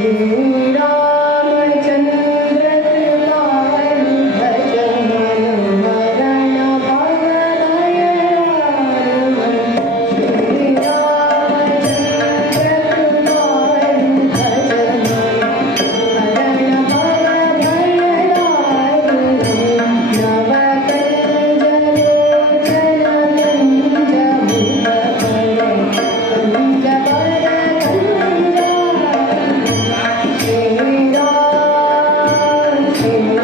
you. Amen.